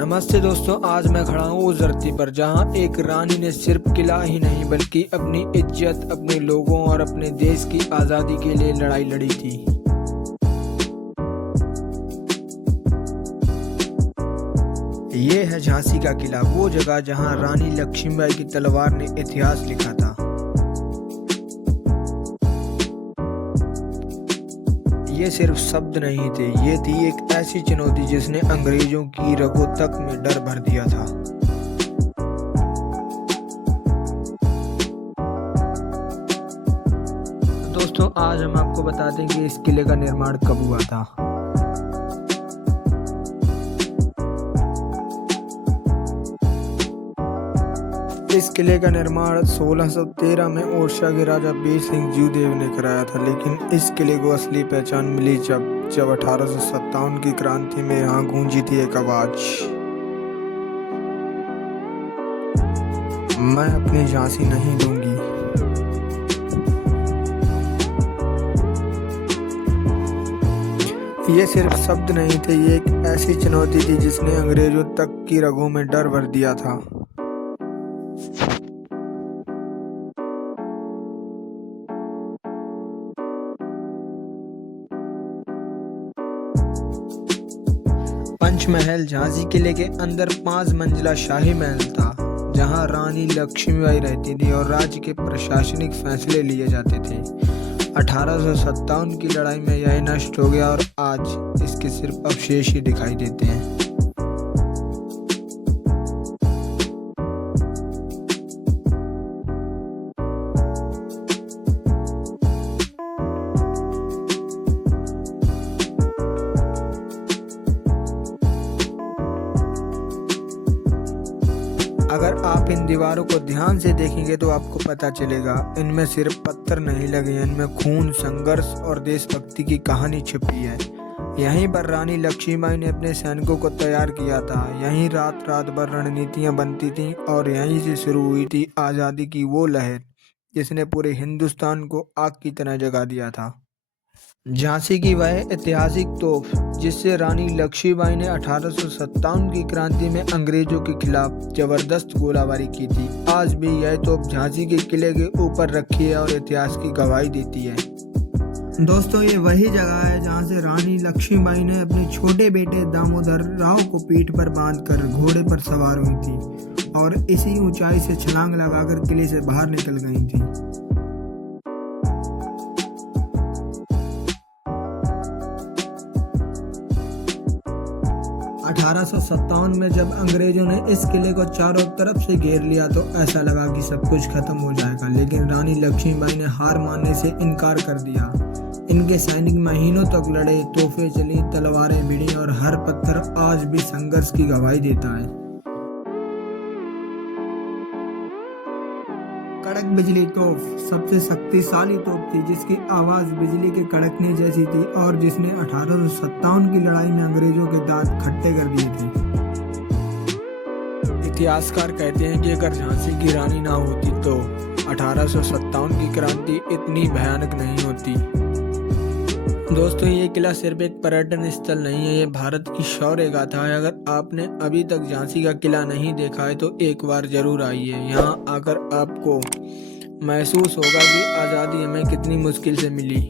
नमस्ते दोस्तों, आज मैं खड़ा हूँ उस धरती पर जहाँ एक रानी ने सिर्फ किला ही नहीं बल्कि अपनी इज्जत, अपने लोगों और अपने देश की आज़ादी के लिए लड़ाई लड़ी थी। ये है झांसी का किला, वो जगह जहाँ रानी लक्ष्मीबाई की तलवार ने इतिहास लिखा था। ये सिर्फ शब्द नहीं थे, ये थी एक ऐसी चुनौती जिसने अंग्रेजों की रगों तक में डर भर दिया था। दोस्तों, आज हम आपको बताते हैं कि इस किले का निर्माण कब हुआ था। इस किले का निर्माण 1613 में ओरछा के राजा बीर सिंह जूदेव ने कराया था, लेकिन इस किले को असली पहचान मिली जब 1857 की क्रांति में यहाँ गूंजी थी एक आवाज, मैं अपनी झांसी नहीं दूंगी। ये सिर्फ शब्द नहीं थे, ये एक ऐसी चुनौती थी जिसने अंग्रेजों तक की रगों में डर भर दिया था। पंचमहल झांसी किले के अंदर 5 मंजिला शाही महल था, जहां रानी लक्ष्मीबाई रहती थी और राज्य के प्रशासनिक फैसले लिए जाते थे। 1857 की लड़ाई में यह नष्ट हो गया और आज इसके सिर्फ अवशेष ही दिखाई देते हैं। अगर आप इन दीवारों को ध्यान से देखेंगे तो आपको पता चलेगा, इनमें सिर्फ पत्थर नहीं लगे, इनमें खून, संघर्ष और देशभक्ति की कहानी छिपी है। यहीं पर रानी लक्ष्मीबाई ने अपने सैनिकों को तैयार किया था, यहीं रात रात भर रणनीतियां बनती थीं और यहीं से शुरू हुई थी आज़ादी की वो लहर जिसने पूरे हिंदुस्तान को आग की तरह जगा दिया था। झांसी की वह ऐतिहासिक तोप जिससे रानी लक्ष्मीबाई ने 1857 की क्रांति में अंग्रेजों के खिलाफ जबरदस्त गोलाबारी की थी, आज भी यह तोप झांसी के किले के ऊपर रखी है और इतिहास की गवाही देती है। दोस्तों, ये वही जगह है जहां से रानी लक्ष्मीबाई ने अपने छोटे बेटे दामोदर राव को पीठ पर बांधकर घोड़े पर सवार हुई थी और इसी ऊंचाई से छलांग लगाकर किले से बाहर निकल गई थी। 1857 में जब अंग्रेजों ने इस किले को चारों तरफ से घेर लिया तो ऐसा लगा कि सब कुछ खत्म हो जाएगा, लेकिन रानी लक्ष्मीबाई ने हार मानने से इनकार कर दिया। इनके सैनिक महीनों तक लड़े, तोपें चली, तलवारें भिड़ी और हर पत्थर आज भी संघर्ष की गवाही देता है। कड़क बिजली तोप सबसे शक्तिशाली तोप थी, जिसकी आवाज बिजली के कड़कने जैसी थी और जिसने 1857 की लड़ाई में अंग्रेजों के दांत खट्टे कर दिए थे। इतिहासकार कहते हैं कि अगर झांसी की रानी ना होती तो 1857 की क्रांति इतनी भयानक नहीं होती। दोस्तों, ये किला सिर्फ एक पर्यटन स्थल नहीं है, ये भारत की शौर्य गाथा है। अगर आपने अभी तक झांसी का किला नहीं देखा है तो एक बार जरूर आइए। यहाँ आकर आपको महसूस होगा कि आज़ादी हमें कितनी मुश्किल से मिली।